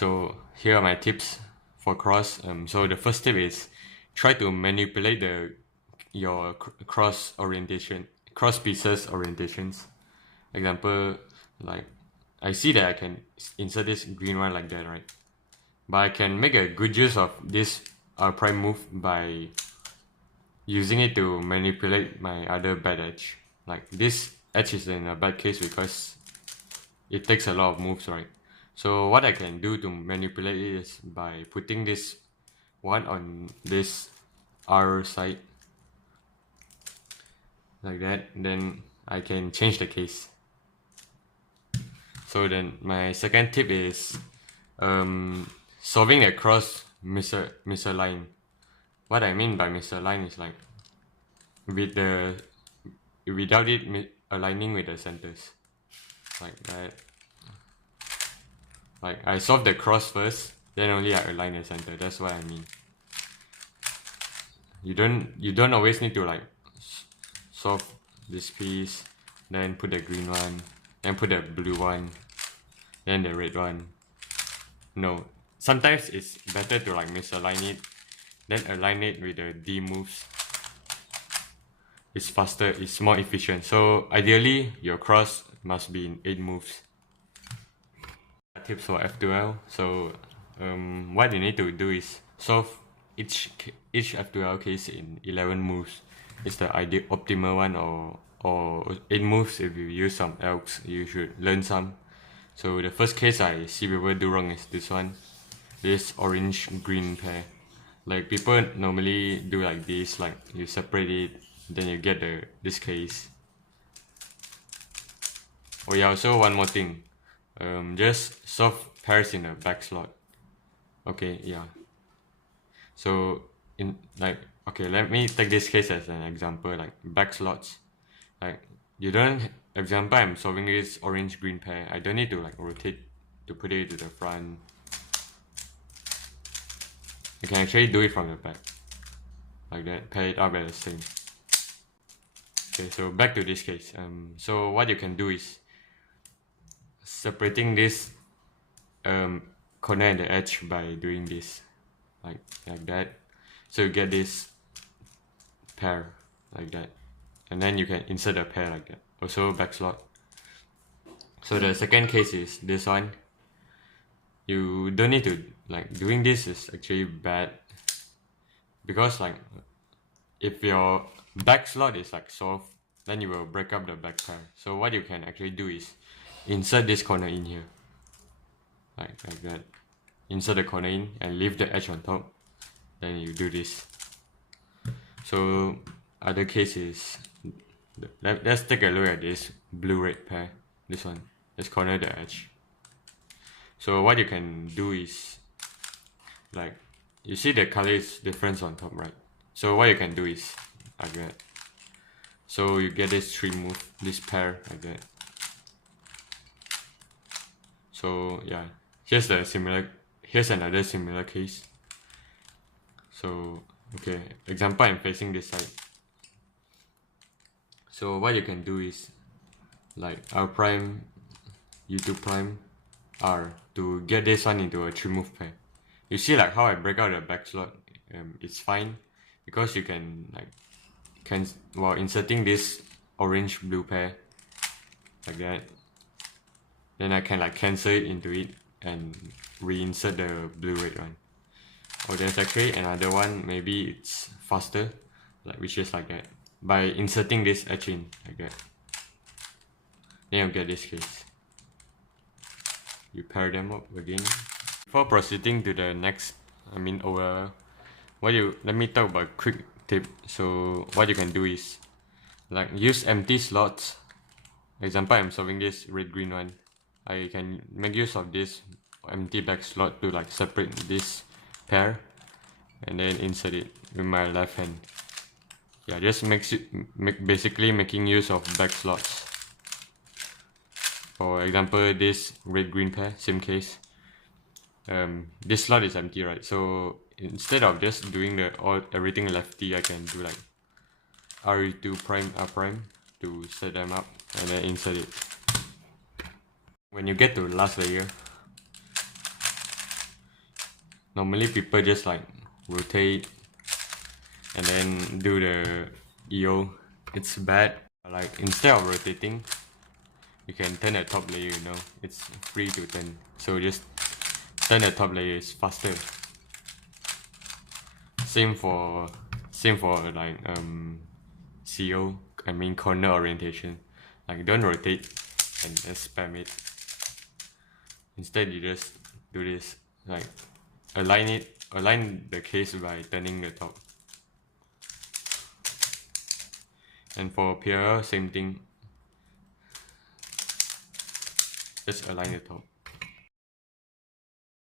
So here are my tips for cross. So the first tip is try to manipulate your cross pieces orientations. Example, like I see that I can insert this green one like that, right? But I can make a good use of this R prime move by using it to manipulate my other bad edge. Like this edge is in a bad case because it takes a lot of moves, right? So what I can do to manipulate it is by putting this one on this R side like that, then I can change the case. So then my second tip is solving a cross misaligned. What I mean by misaligned is like without it aligning with the centers, like that. Like I solve the cross first, then only I align the center. That's what I mean. You don't always need to like solve this piece, then put the green one, then put the blue one, then the red one. No, sometimes it's better to like misalign it, then align it with the D moves. It's faster, it's more efficient. So ideally, your cross must be in 8 moves. Tips for F2L. So what you need to do is solve each F2L case in 11 moves. It's the ideal optimal one, or 8 moves. If you use some else, you should learn some. So the first case I see people do wrong is this one, this orange green pair. Like people normally do like this, like you separate it, then you get this case. Oh yeah, also one more thing, just solve pairs in the back slot. Okay, yeah. So let me take this case as an example, like back slots. Like example, I'm solving this orange green pair. I don't need to like rotate to put it to the front. You can actually do it from the back, like that, pair it up at the same. Okay, so back to this case. So what you can do is separating this corner and the edge by doing this, like that. So you get this pair like that, and then you can insert a pair like that. Also back slot. So the second case is this one. You don't need to like doing this is actually bad, because like if your back slot is like solved, then you will break up the back pair. So what you can actually do is insert this corner in here, like that. Insert the corner in and leave the edge on top, then you do this. So other case is, let's take a look at this blue-red pair, this one. Let's corner the edge. So what you can do is, like, you see the color is different on top, right? So what you can do is like that. So you get this 3 move, this pair like that. So yeah, here's another similar case. So okay, example, I'm facing this side. So what you can do is like R prime, U2 prime, R to get this one into a 3 move pair. You see like how I break out the back slot, it's fine because you can while inserting this orange blue pair like that, then I can like cancel it into it and reinsert the blue red one. Or there's actually another one, maybe it's faster, like which is like that, by inserting this edge in like that. Then you'll get this case. You pair them up again. Before proceeding to the next, let me talk about quick tip. So what you can do is like use empty slots. Example, I'm solving this red green one. I can make use of this empty back slot to like separate this pair and then insert it with my left hand. Yeah, just basically making use of back slots. For example, this red green pair, same case. This slot is empty, right? So instead of just doing everything lefty, I can do like RE2 prime R prime to set them up and then insert it. When you get to the last layer, Normally people just like rotate and then do the EO. It's bad. Like instead of rotating, you can turn the top layer, you know. It's free to turn. So just turn the top layer, is faster. Same for like CO, I mean corner orientation. Like don't rotate and just spam it. Instead you just do this, like align the case by turning the top. And for PRL, same thing. Just align the top.